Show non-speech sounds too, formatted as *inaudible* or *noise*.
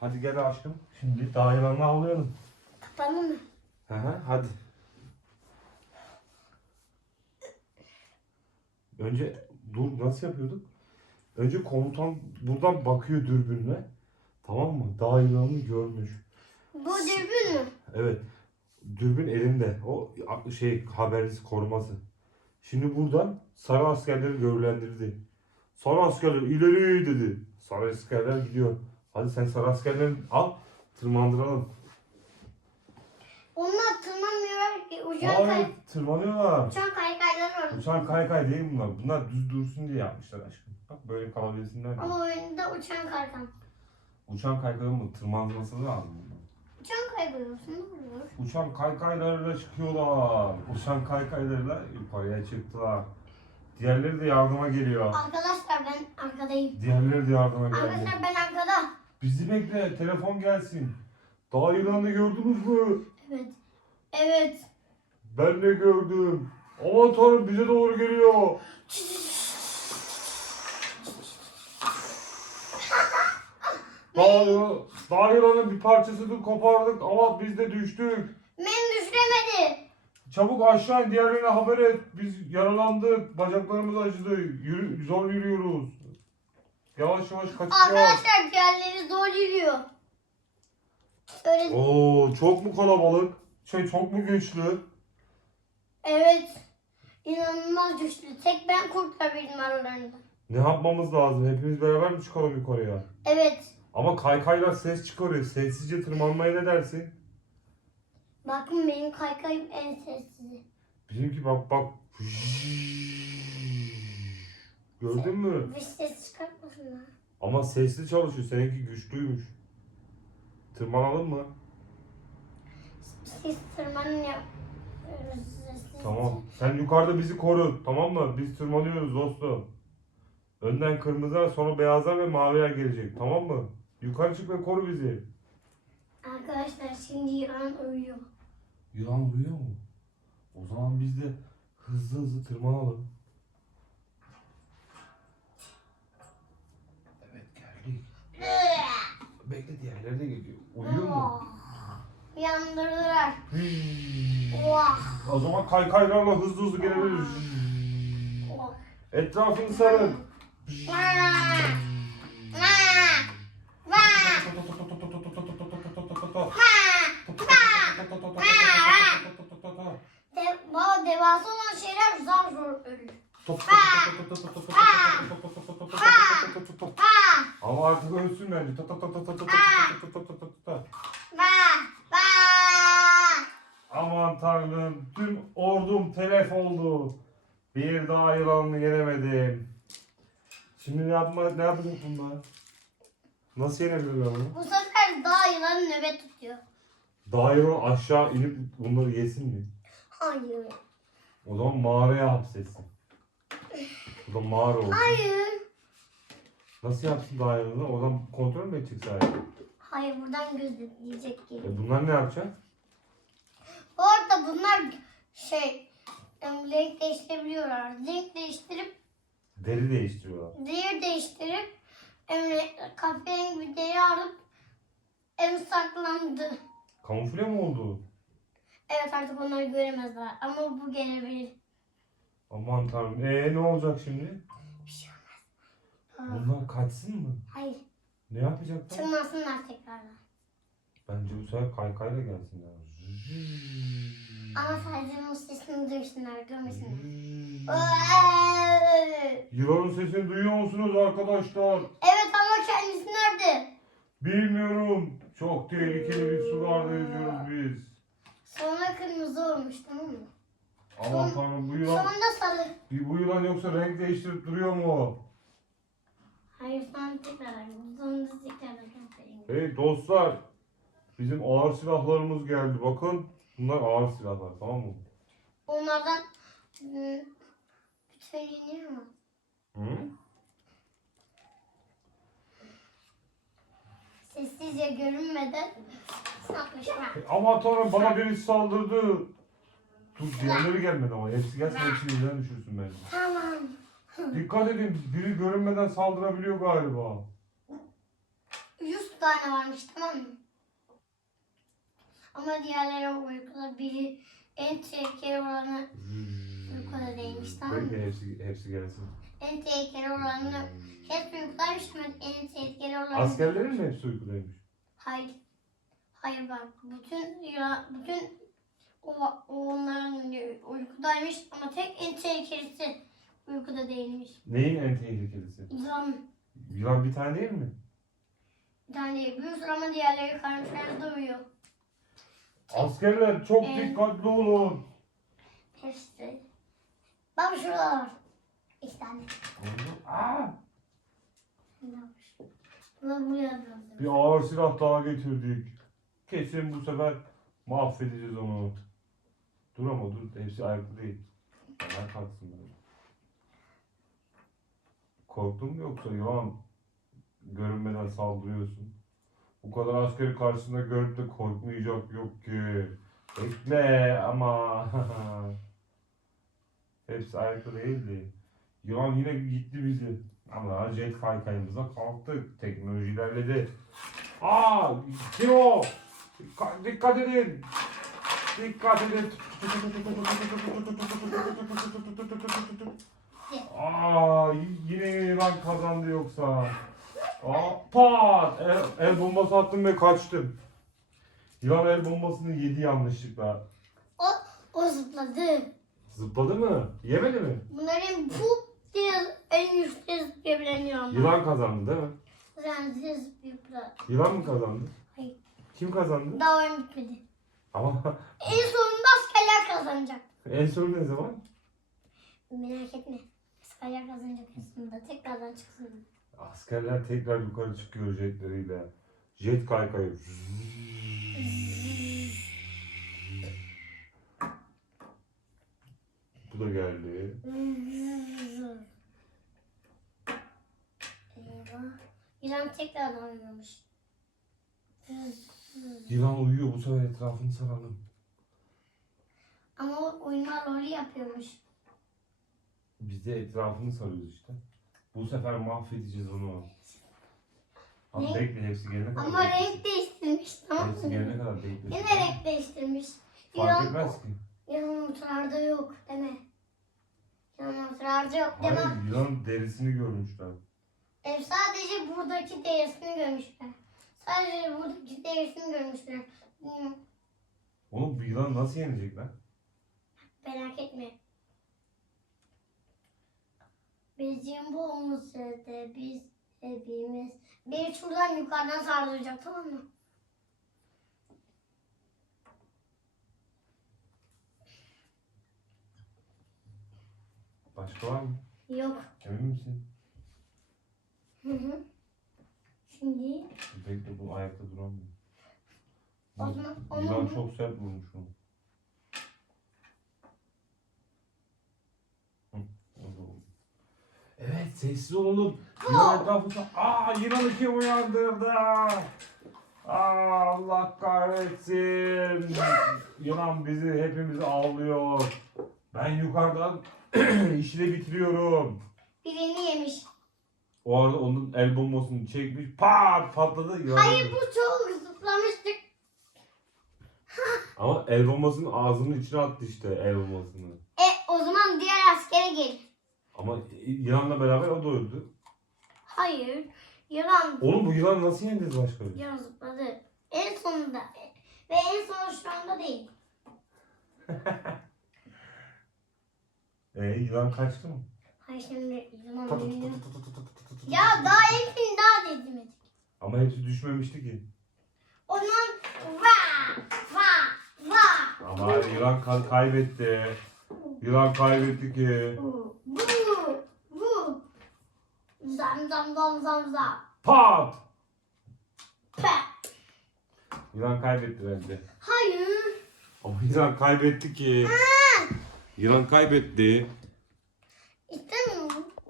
Hadi gel aşkım. Şimdi daha yılanla avlayalım. Kapandı mı? Hı hı hadi. Önce dur nasıl yapıyorduk? Önce komutan buradan bakıyor dürbünle. Tamam mı? Dağ yılanını görmüş. Bu dürbün mü? Evet. Dürbün elinde. O şey habersiz koruması. Şimdi buradan sarı askerleri görevlendirdi. Sarı askerler ileri dedi. Sarı askerler gidiyor. Hadi sen sarı askerleri al. Tırmandıralım. Onlar tırmanmıyorlar ki. Uçan, Hayır kay tırmanıyorlar. uçan kaykaylar var. Uçan kaykay değil bunlar. Bunlar düz dursun diye yapmışlar aşkım. Bak böyle kalabilsinler diye. Ama oyunda uçan kaykan. Uçan kaykayın mı tırmanması lazım. bunlar. Uçan kayboluyorsun ne oluyor? Uçan kaykaylarıyla çıkıyorlar. Uçan kaykaylarıyla yukarıya çıktılar. Diğerleri de yardıma geliyor. Arkadaşlar ben arkadayım. Diğerleri de yardıma geldi. Arkadaşlar ben arkada. Bizi bekle, telefon gelsin. Dağ yılanını gördünüz mü? Evet. Evet. Ben de gördüm. Aman tanrım bize doğru geliyor. Dağ, yılanı- dağ yılanın bir parçasını kopardık ama biz de düştük. Beni düşüremedi. Çabuk aşağı in diğerlerine haber et. Biz yaralandık. Bacaklarımız acıdı. Yürü, zor yürüyoruz. Yavaş yavaş kaçacağız. Arkadaşlar diğerleri zor yürüyor. Öyle Oo çok mu kalabalık? Şey çok mu güçlü? evet. İnanılmaz güçlü. Tek ben kurtarabildim aralarında. Ne yapmamız lazım? Hepimiz beraber mi çıkalım yukarıya? Evet. Ama kaykaylar ses çıkarıyor. Sessizce tırmanmaya ne dersin? Bakın benim kaykayım en sessizi. Bizimki bak bak. Gördün mü? Bir ses çıkartmasınlar. Ama sesli çalışıyor. Seninki güçlüymüş. Tırmanalım mı? Siz tırmanın yap. Tamam. Sen yukarıda bizi koru. Tamam mı? Biz tırmanıyoruz dostum. Önden kırmızılar, sonra beyazlar ve maviler gelecek. Tamam mı? Yukarı çık ve koru bizi. Arkadaşlar şimdi yılan uyuyor. Yılan uyuyor mu? O zaman biz de hızlı hızlı tırmanalım. Evet geldik. Bekle diğerleri de geliyor. Uyuyor mu? Yandırdılar. Hmm. Vah. O zaman kaykaylarla hızlı hızlı gelebiliriz. Etrafını sarın. Baba devasa olan şeyler zar zor ölür. Ama artık ölsün bence. Vah! Vah! Aman tanrım tüm ordum telef oldu. Bir daha yılanını yenemedim. Şimdi ne yapma ne yapacak bunlar? Nasıl yenebilirler bunu? Bu sefer dağ yılanı nöbet tutuyor. Daha yılan aşağı inip bunları yesin mi? Hayır. O zaman mağaraya hapsetsin. Bu da mağara olsun. Hayır. Nasıl yapsın daha yılanı? Oradan kontrol mü edecek sadece? Hayır buradan gözetleyecek gibi. E bunlar ne yapacak? Orada bunlar şey renk değiştirebiliyorlar. Renk değiştirip Deri değiştiriyorlar. değer değiştirip em, kahverengi bir deri alıp em saklandı. Kamufle mi oldu? Evet artık onları göremezler ama bu gelebilir. Aman tanrım. Ee ne olacak şimdi? Bir şey olmaz. Bunlar kaçsın mı? Hayır. Ne yapacaklar? Tırmansınlar tekrardan. Bence bu sefer kaykayla gelsinler. Ama sadece bu sesini duysunlar, görmesinler. Yılanın sesini duyuyor musunuz arkadaşlar? Evet ama kendisi nerede? Bilmiyorum. Çok tehlikeli bir sularda yüzüyoruz biz. Sonra kırmızı olmuş tamam mı? Aman tanrım bu yılan, Sonra sarı. bu yılan yoksa renk değiştirip duruyor mu? Hayır sonra tekrar Sonra tekrar. Hey dostlar. Bizim ağır silahlarımız geldi. Bakın. Bunlar ağır silahlar tamam mı? Onlardan ıı, söyleniyor mu? Hı? Sessizce görünmeden saklaşma. Hey, Aman tanrım bana birisi saldırdı. Dur diğerleri gelmedi ama. Hepsi gelsin hepsini birden düşürsün bence. Tamam. Dikkat edin. Biri görünmeden saldırabiliyor galiba. Yüz tane varmış tamam mı? Ama diğerleri uykuda biri en tehlikeli olanı Uykuda değilmiş, tamam mı? Bekle hepsi, hepsi gelsin. en tehlikeli olanı hep uykudaymış ama en tehlikeli olanı Askerlerin mi hepsi uykudaymış? Hayır. Hayır bak bütün ya bütün o, o onların uykudaymış ama tek en tehlikelisi uykuda değilmiş. Neyin en tehlikelisi? Yılan Yılan bir tane değil mi? bir tane değil. Sürü ama diğerleri karantinada uyuyor. Askerler çok Evet. dikkatli olun. Hepsi. Bak şurada var. İki tane. Aa, Bunu buraya bir ağır silah daha getirdik. Kesin bu sefer mahvedeceğiz onu. Dur ama dur hepsi ayakta değil. Ayağa kalksınlar. Korktun mu yoksa yılan görünmeden saldırıyorsun? Bu kadar askeri karşısında görüp de korkmayacak yok ki. Bekle ama. *laughs* Hepsi ayakta değildi. Yılan yine gitti bizi. Ama jet kaykayımıza kalktık. Teknoloji ilerledi. Aa! Kim o? Dikkat, dikkat edin. Dikkat edin. Aa, yine yılan kazandı yoksa. Aa, pat! El, el bombası attım ve kaçtım. Yılan el bombasını yedi yanlışlıkla. O, o zıpladı. Zıpladı mı? Yemedi mi? Bunların bu diye en yüksek zıplayabilen ama. Yılan kazandı değil mi? Zıplayıplar. Yılan mı kazandı? Hayır. Kim kazandı? Daha oyun bitmedi. Ama En sonunda askerler kazanacak. en son ne zaman? Merak etme. Askerler kazanacak en sonunda. Tekrardan çıksın. Askerler tekrar yukarı çıkıyor jetleriyle. Jet kaykayı. Bu da geldi. Eyvah. Tekrardan oynamış. Yılan uyuyor bu sefer etrafını saralım. Ama o oyunlar rolü yapıyormuş. Biz de etrafını sarıyoruz işte. Bu sefer mahvedeceğiz onu. Abi Ne? bekle hepsi gelene kadar. Ama renk değiştirmiş tamam Hepsi mı? gelene kadar bekle. Yine renk değiştirmiş. Fark İran, etmez ki. İran ortalarda yok deme. İran ortalarda yok deme. Hayır yılanın derisini görmüşler. E, sadece buradaki değersini görmüşler. Sadece buradaki değersini görmüşler. Hmm, Oğlum bu yılan nasıl yenecekler? merak etme. Bizim bu olmasaydı biz hepimiz beni şuradan yukarıdan sardıracak tamam mı? Başka var mı? Yok. Emin misin? Hı hı. Şimdi Bekle bu ayakta duramıyor. O zaman Bu onu- Yılan çok sert vurmuş onu. Hı, o da oldu. Evet sessiz olalım. Yılan etrafında. Aa yılanı kim uyandırdı? Aa, Allah kahretsin. Yılan bizi hepimizi avlıyor. Ben yukarıdan *clears throat* işini bitiriyorum. birini yemiş. O arada onun el bombasını çekmiş. Pat patladı. Yılan Hayır bu çok zıplamıştık. Ama el bombasının ağzının içine attı işte el bombasını. E o zaman diğer askere gel. Ama yılanla beraber o da öldü. Hayır. Yılan Oğlum bu yılan nasıl yeneceğiz başka bir? Yılan zıpladı. En sonunda. Ve en son şu anda değil. Ee, *laughs* yılan kaçtı mı? Hayır şimdi yılan Tut, tut, büyüyor. tut, tut, tut, tut, tut, tut, tut. Ya daha ilkini daha dedim. Ama hepsi düşmemişti ki. O zaman va va va. Ama yılan ka- kaybetti. Yılan kaybetti ki. Bu. Zam zam zam zam zam. Pat. Pat. Yılan kaybetti bence. Hayır. Ama yılan kaybetti ki. Aa, Yılan kaybetti. işte